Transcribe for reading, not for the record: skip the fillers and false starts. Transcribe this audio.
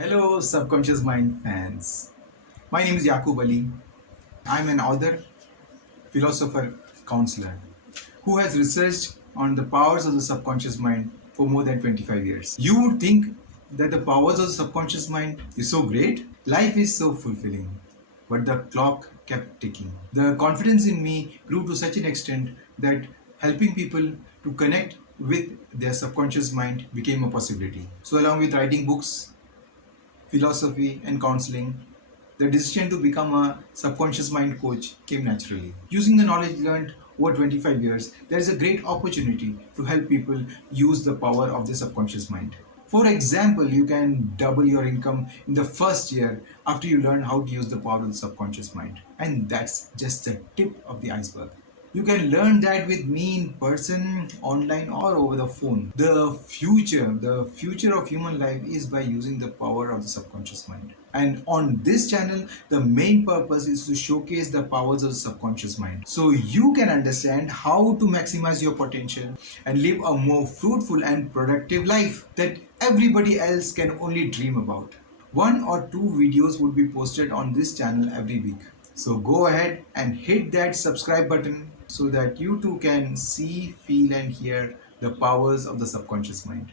Hello, Subconscious Mind fans. My name is Yaqub Ali. I'm an author, philosopher, counselor who has researched on the powers of the subconscious mind for more than 25 years. You would think that the powers of the subconscious mind is so great, life is so fulfilling, but the clock kept ticking. The confidence in me grew to such an extent that helping people to connect with their subconscious mind became a possibility. So, along with writing books, philosophy, and counseling, the decision to become a subconscious mind coach came naturally. Using the knowledge learned over 25 years, there is a great opportunity to help people use the power of the subconscious mind. For example, you can double your income in the first year after you learn how to use the power of the subconscious mind. And that's just the tip of the iceberg. You can learn that with me in person, online, or over the phone. The future of human life is by using the power of the subconscious mind. And on this channel, the main purpose is to showcase the powers of the subconscious mind so you can understand how to maximize your potential and live a more fruitful and productive life that everybody else can only dream about. One or two videos would be posted on this channel every week. So go ahead and hit that subscribe button so that you too can see, feel, and hear the powers of the subconscious mind.